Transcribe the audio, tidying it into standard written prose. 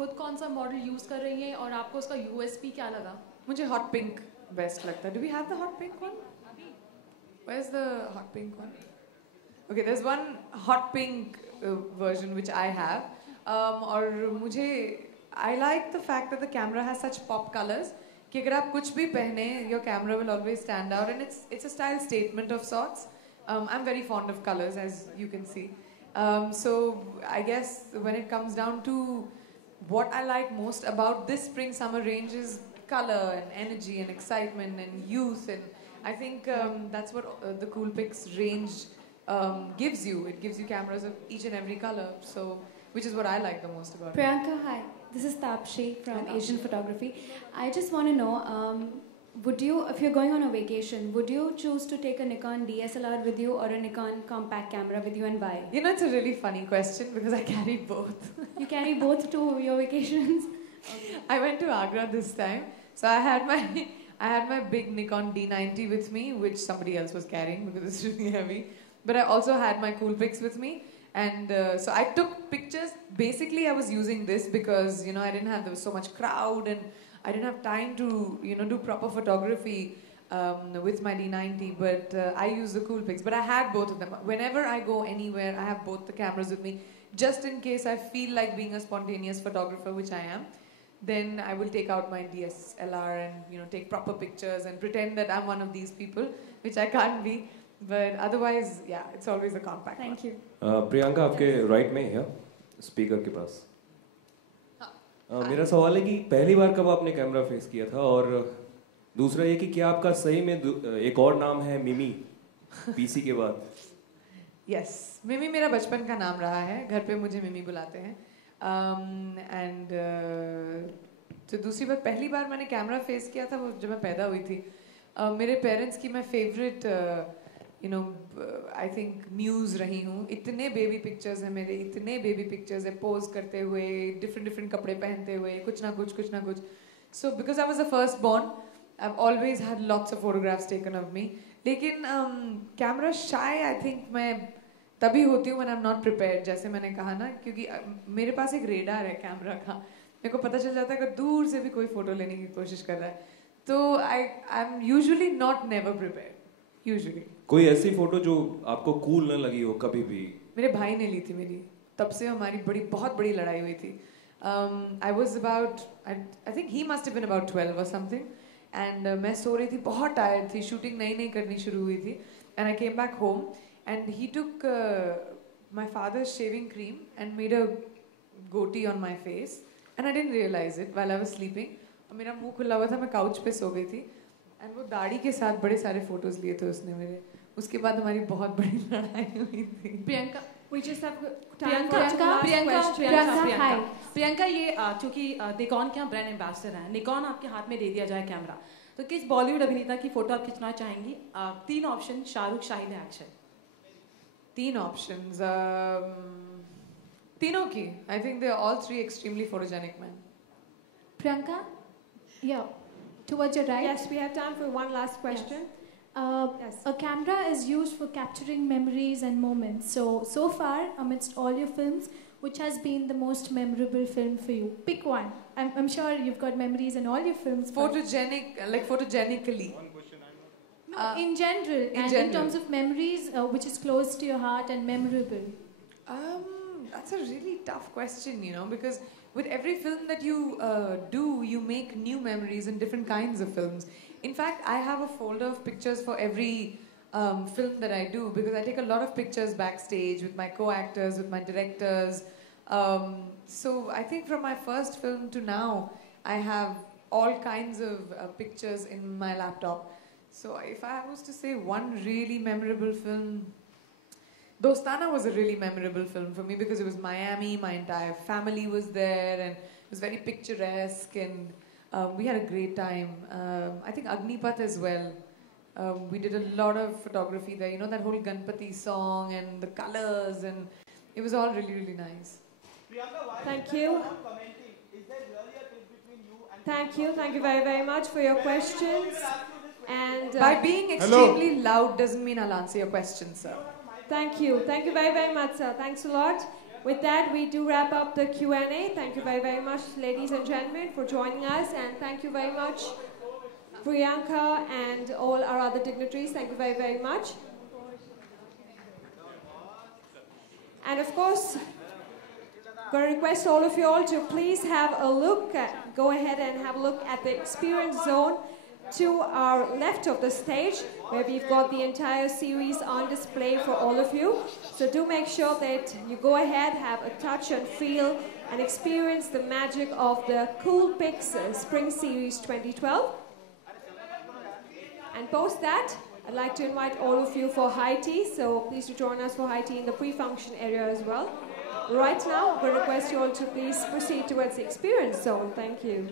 खुद कौन सा मॉडल यूज़ कर रही हैं और आपको उसका USP क्या लगा? मुझे हॉट पिंक बेस्ट लगता है. Do we have the hot pink one? Where's the hot pink one? Okay, there's one hot pink version which I have. और मुझे I like the fact that the camera has such pop colors कि अगर आप कुछ भी पहने, your camera will always stand out, and it's a style statement of sorts. I'm very fond of colors, as you can see. So I guess when it comes down to what I like most about this spring summer range is color and energy and excitement and youth, and I think that's what the Coolpix range gives you. It gives you cameras of each and every color, so which is what I like the most about it. Priyanka, hi. This is Tapshi from Asian Photography. I just want to know, would you, if you're going on a vacation, would you choose to take a Nikon DSLR with you or a Nikon compact camera with you, and why? You know, it's a really funny question because I carry both. You carry both to your vacations? Okay. I went to Agra this time, so I had my big Nikon D90 with me, which somebody else was carrying because it's really heavy. But I also had my Coolpix with me, and so I took pictures. Basically, I was using this because I didn't have, there was so much crowd and I didn't have time to do proper photography with my D90. But I use the Coolpix. But I had both of them. Whenever I go anywhere, I have both the cameras with me, just in case I feel like being a spontaneous photographer, which I am. Then I will take out my DSLR and take proper pictures and pretend that I'm one of these people, which I can't be. But otherwise, yeah, it's always a compact. Thank you. Priyanka, आपके right में है speaker के पास. मेरा सवाल है कि पहली बार कब आपने कैमरा फेस किया था, और दूसरा ये कि क्या आपका सही में एक और नाम है मिमी पीसी के बाद? Yes, मिमी मेरा बचपन का नाम रहा है. घर पे मुझे मिमी बुलाते हैं. And तो दूसरी बार, पहली बार मैंने कैमरा फेस किया था वो जब मैं पैदा हुई थी. मेरे पेरेंट्स की मैं फेवरेट I think म्यूज रही हूँ. इतने बेबी पिक्चर्स हैं मेरे, इतने बेबी पिक्चर्स है पोज करते हुए, डिफरेंट कपड़े पहनते हुए, कुछ ना कुछ. So because I was the first born, I've always had lots of photographs taken of me. लेकिन कैमरा शाय I think मैं तभी होती हूँ when I'm not prepared, जैसे मैंने कहा ना, क्योंकि मेरे पास एक रेडार है कैमरा का. मेरे को पता चल जाता है कि दूर से भी कोई फोटो लेने की कोशिश कर रहा है. तो I'm usually not never prepared. Usually. कोई ऐसी फोटो जो आपको कूल न लगी हो कभी भी? मेरे भाई ने ली थी मेरी, तब से हमारी बहुत बड़ी लड़ाई हुई थी. I was about, I think he must have been about 12 or something, and मैं सो रही थी, बहुत टायर्ड थी, शूटिंग नई करनी शुरू हुई थी, and I came back home and he took my father's shaving cream and made a goatee on my face, and I didn't realize it while I was sleeping. और मेरा मुंह खुला हुआ था, मैं काउच पे सो गई थी, and वो दाढ़ी के साथ बड़े सारे फोटोज लिए थे उसने मेरे. उसके बाद हमारी बहुत बड़ी लड़ाई हुई थी. Priyanka, we just have Priyanka, ये चूंकि निकॉन के यहाँ ब्रांड एम्बेसडर हैं, निकॉन आपके हाथ में दे दिया जाए कैमरा, तो किस बॉलीवुड अभिनेता की फोटो आप खींचना चाहेंगी? 3 ऑप्शन, शाहरुख, शाहिद या अक्षय. 3 ऑप्शंस, तीनों की. I think they are all 3 extremely photogenic men. Priyanka, yeah, towards your right. Yes, we have time for one last question. Yes. A camera is used for capturing memories and moments. So far, amidst all your films, which has been the most memorable film for you? Pick one. I'm sure you've got memories in all your films. Photogenic, like photogenically. No, in general, in terms of memories, which is close to your heart and memorable. That's a really tough question, because with every film that you do, you make new memories in different kinds of films. In fact, I have a folder of pictures for every film that I do, because I take a lot of pictures backstage with my co-actors, with my directors. So I think from my first film to now, I have all kinds of pictures in my laptop. So if I was to say one really memorable film, Dostana was a really memorable film for me because it was Miami, my entire family was there, and it was very picturesque, and we had a great time. I think Agnipath as well. We did a lot of photography there, that whole Ganpati song and the colors, and it was all really, really nice. Thank you. Thank you very, very much for your questions. And by being extremely loud doesn't mean I'll answer your question, sir. Thank you very, very much, sir. Thanks a lot. with that, we do wrap up the Q&A. Thank you very, very much, ladies and gentlemen, for joining us. And thank you very much, Priyanka and all our other dignitaries. Thank you very, very much. And of course, I'm going to request all of you all to please have a look, go ahead and have a look at the experience zone to our left of the stage, where we've got the entire series on display for all of you. So do make sure that you go ahead, have a touch and feel, and experience the magic of the Coolpix Spring Series 2012. And post that, I'd like to invite all of you for high tea, so please do join us for high tea in the pre-function area as well. Right now, we request you all to please proceed towards the experience zone. Thank you.